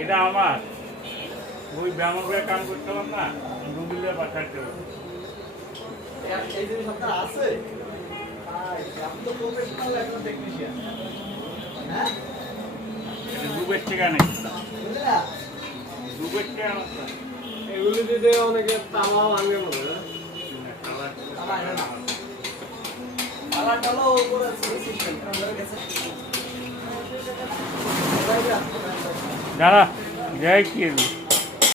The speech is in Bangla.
এটা আমার ওই ব্যায়ামের কাম করতে পারলাম না রুগীদের পাঠাতে হবে এই জিনিস আপনার আছে আপনি তো প্রফেশনাল একজন টেকনিশিয়ান হ্যাঁ এটা রুবের টাকা নেই বুঝলে না রুবের টাকা না এগুলি দিতে অনেকে তাওয়া ভাঙে মনে হয় আলাটালো উপরে সিস্টেম আপনাদের কাছে দাঁড়া যাই কি